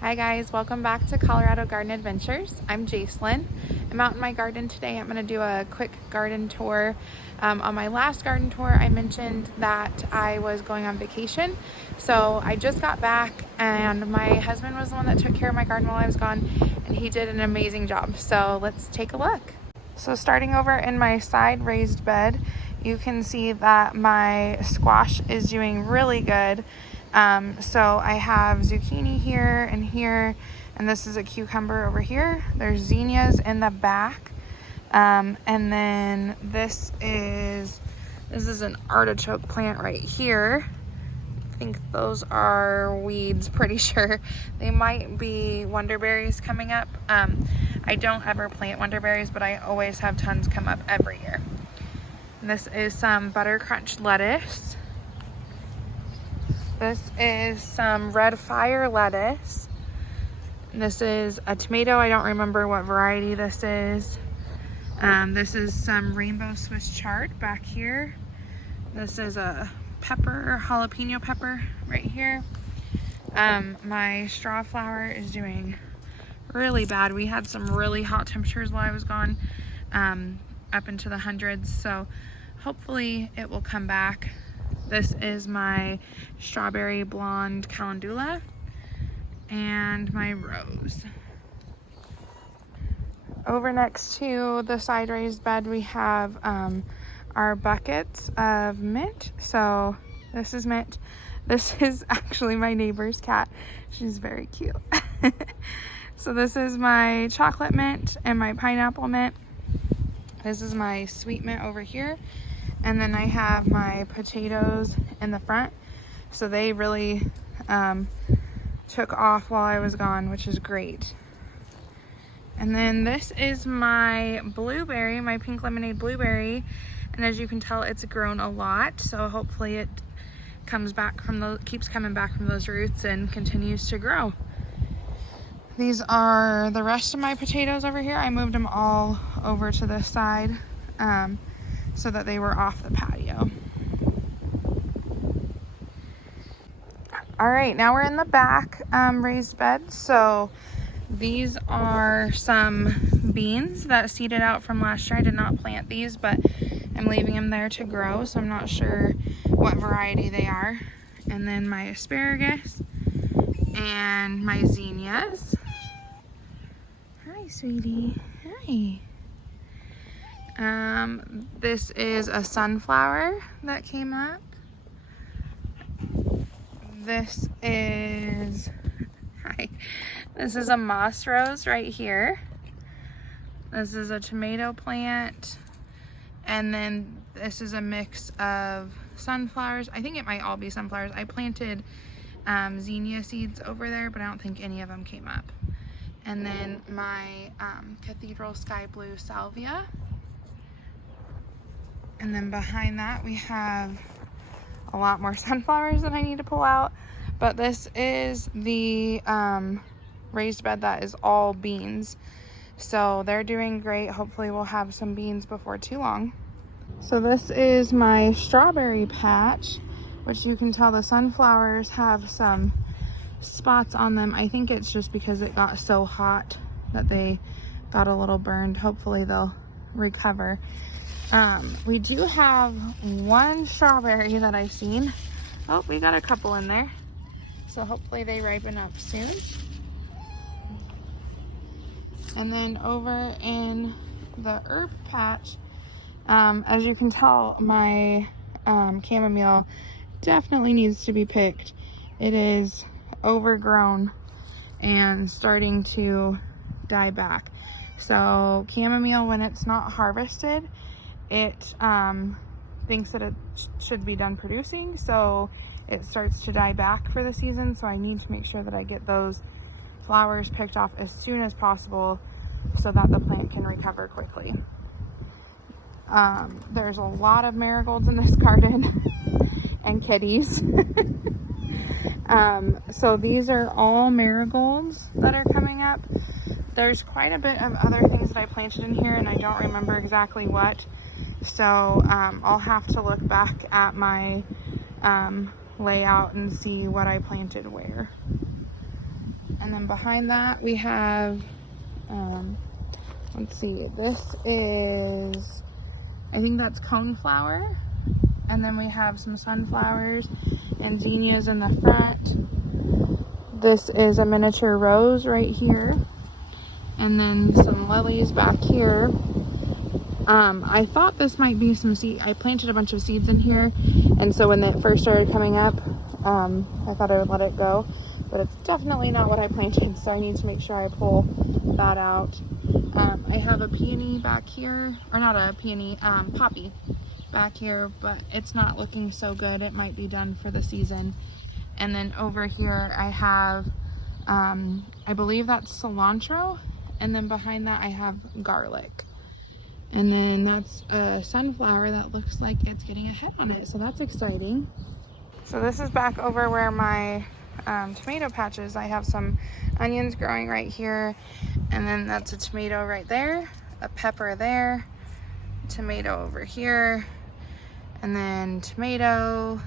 Hi guys, welcome back to Colorado Garden Adventures. I'm Jacelyn. I'm out in my garden today. I'm going to do a quick garden tour. On my last garden tour, I mentioned that I was going on vacation. So I just got back and my husband was the one that took care of my garden while I was gone, and he did an amazing job. So let's take a look. So starting over in my side raised bed, you can see that my squash is doing really good. So I have zucchini here, and this is a cucumber over here. There's zinnias in the back. And then this is an artichoke plant right here. I think those are weeds, pretty sure. They might be wonderberries coming up. I don't ever plant wonderberries, but I always have tons come up every year. And this is some butter crunch lettuce. This is some red fire lettuce. This is a tomato. I don't remember what variety this is. This is some rainbow Swiss chard back here. This is a pepper, jalapeno pepper right here. My straw flower is doing really bad. We had some really hot temperatures while I was gone, up into the hundreds. So hopefully it will come back. This is my strawberry blonde calendula and my rose. Over next to the side raised bed, we have our buckets of mint. So this is mint. This is actually my neighbor's cat. She's very cute. So this is my chocolate mint and my pineapple mint. This is my sweet mint over here. And then I have my potatoes in the front. So they really took off while I was gone, which is great. And then this is my blueberry, my pink lemonade blueberry. And as you can tell, it's grown a lot. So hopefully it comes back from keeps coming back from those roots and continues to grow. These are the rest of my potatoes over here. I moved them all over to this side. So that they were off the patio. All right, now we're in the back raised bed. So these are some beans that seeded out from last year. I did not plant these, but I'm leaving them there to grow, so I'm not sure what variety they are. And then my asparagus and my zinnias. Hi, sweetie. Hi. This is a sunflower that came up. This is a moss rose right here. This is a tomato plant. And then this is a mix of sunflowers. I think it might all be sunflowers. I planted zinnia seeds over there, but I don't think any of them came up. And then my cathedral sky blue salvia. And then behind that we have a lot more sunflowers that I need to pull out. But this is the raised bed that is all beans. So they're doing great. Hopefully we'll have some beans before too long. So this is my strawberry patch, which you can tell the sunflowers have some spots on them. I think it's just because it got so hot that they got a little burned. Hopefully they'll recover. We do have one strawberry that I've seen. Oh, we got a couple in there. So hopefully they ripen up soon. And then over in the herb patch, as you can tell, my chamomile definitely needs to be picked. It is overgrown and starting to die back. So chamomile, when it's not harvested, it thinks that it should be done producing, so it starts to die back for the season. So I need to make sure that I get those flowers picked off as soon as possible so that the plant can recover quickly. There's a lot of marigolds in this garden and kitties. So these are all marigolds that are coming up. There's quite a bit of other things that I planted in here and I don't remember exactly what. So I'll have to look back at my layout and see what I planted where. And And then behind that we have, let's see, this is, I think that's coneflower. And then we have some sunflowers and zinnias in the front. This is a miniature rose right here. And then some lilies back here. I thought this might be some seed. I planted a bunch of seeds in here. And so when it first started coming up, I thought I would let it go. But it's definitely not what I planted. So I need to make sure I pull that out. I have a peony back here. Or not a peony, poppy back here, but it's not looking so good. It might be done for the season. And then over here I have, I believe that's cilantro, and then behind that I have garlic. And then that's a sunflower that looks like it's getting a head on it, so that's exciting. So this is back over where my tomato patch is. I have some onions growing right here, and then that's a tomato right there, a pepper there, tomato over here, and then tomato.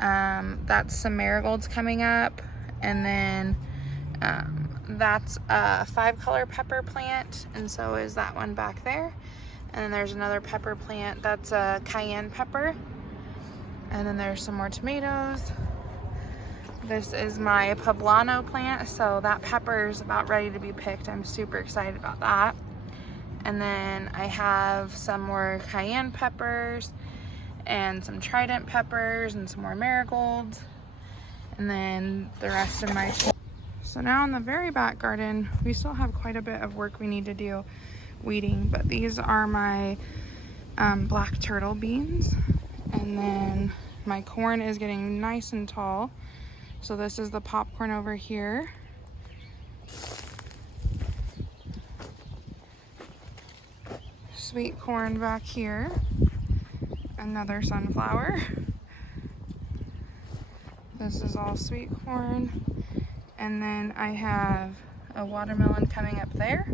That's some marigolds coming up, and then that's a 5-color pepper plant, and so is that one back there. And then there's another pepper plant that's a cayenne pepper, and then there's some more tomatoes. This is my poblano plant, so that pepper is about ready to be picked. I'm super excited about that. And then I have some more cayenne peppers and some trident peppers and some more marigolds, and then the rest of my. So now in the very back garden, we still have quite a bit of work we need to do weeding, but these are my black turtle beans, and then my corn is getting nice and tall. So this is the popcorn over here. Sweet corn back here. Another sunflower. This is all sweet corn. And then I have a watermelon coming up there,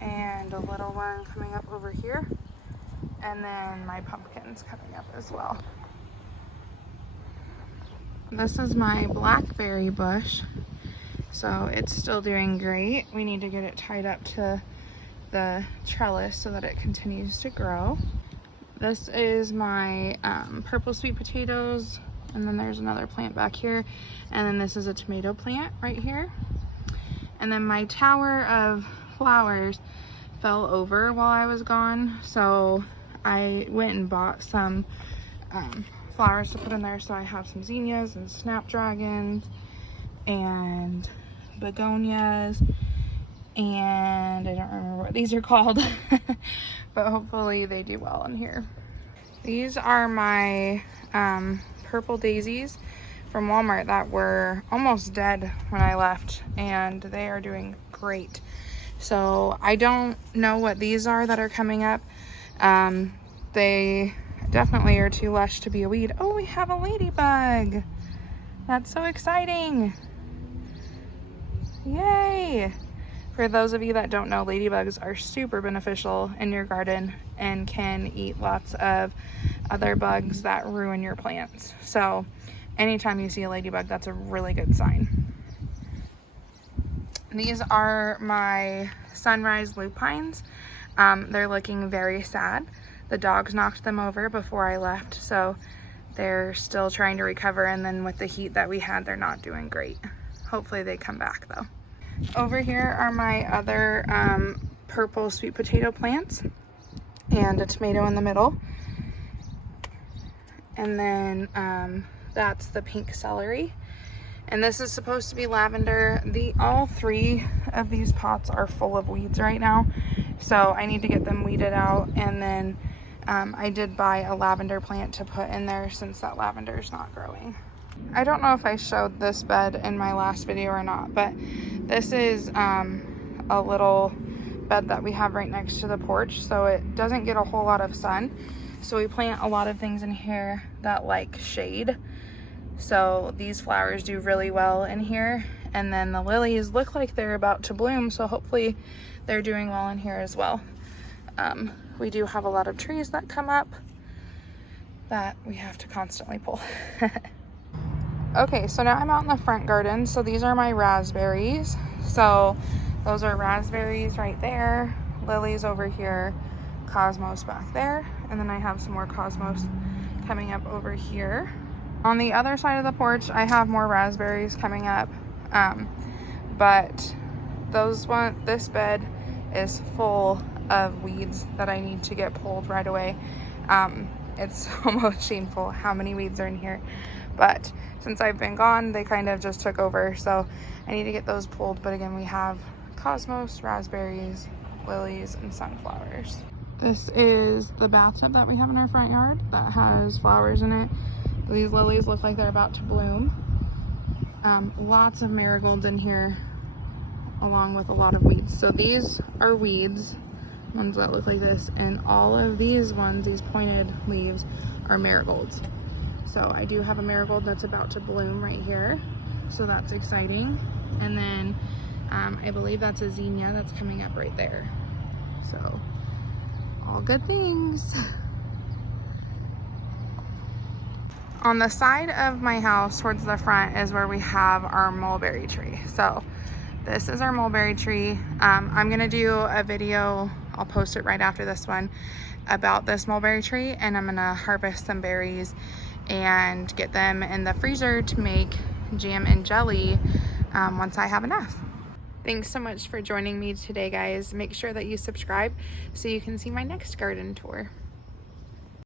and a little one coming up over here, and then my pumpkins coming up as well. This is my blackberry bush, so it's still doing great. We need to get it tied up to the trellis so that it continues to grow. This is my purple sweet potatoes, and then there's another plant back here, and then this is a tomato plant right here. And then my tower of flowers fell over while I was gone, so I went and bought some flowers to put in there. So I have some zinnias and snapdragons and begonias, and I don't remember what these are called, but hopefully they do well in here. These are my purple daisies from Walmart that were almost dead when I left, and they are doing great. So I don't know what these are that are coming up. They definitely are too lush to be a weed. Oh, we have a ladybug. That's so exciting. Yay. For those of you that don't know, ladybugs are super beneficial in your garden and can eat lots of other bugs that ruin your plants. So anytime you see a ladybug, that's a really good sign. These are my sunrise lupines. They're looking very sad. The dogs knocked them over before I left, so they're still trying to recover, and then with the heat that we had, they're not doing great. Hopefully they come back though. Over here are my other purple sweet potato plants and a tomato in the middle. And then that's the pink celery. And this is supposed to be lavender. All 3 of these pots are full of weeds right now, so I need to get them weeded out. And then I did buy a lavender plant to put in there since that lavender is not growing. I don't know if I showed this bed in my last video or not, but this is a little bed that we have right next to the porch, so it doesn't get a whole lot of sun. So we plant a lot of things in here that like shade. So these flowers do really well in here. And then the lilies look like they're about to bloom, so hopefully they're doing well in here as well. We do have a lot of trees that come up that we have to constantly pull. Okay, so now I'm out in the front garden. So these are my raspberries. So those are raspberries right there, lilies over here, cosmos back there, and then I have some more cosmos coming up over here. On the other side of the porch, I have more raspberries coming up, but this bed is full of weeds that I need to get pulled right away. It's almost shameful how many weeds are in here, but since I've been gone, they kind of just took over, so I need to get those pulled. But again, we have cosmos, raspberries, lilies, and sunflowers. This is the bathtub that we have in our front yard that has flowers in it. These lilies look like they're about to bloom. Lots of marigolds in here, along with a lot of weeds. So these are weeds, ones that look like this, and all of these ones, these pointed leaves, are marigolds. So I do have a marigold that's about to bloom right here, so that's exciting. And then I believe that's a zinnia that's coming up right there. So all good things. On the side of my house towards the front is where we have our mulberry tree. So this is our mulberry tree. I'm gonna do a video, I'll post it right after this one, about this mulberry tree, and I'm gonna harvest some berries and get them in the freezer to make jam and jelly once I have enough. Thanks so much for joining me today, guys. Make sure that you subscribe so you can see my next garden tour.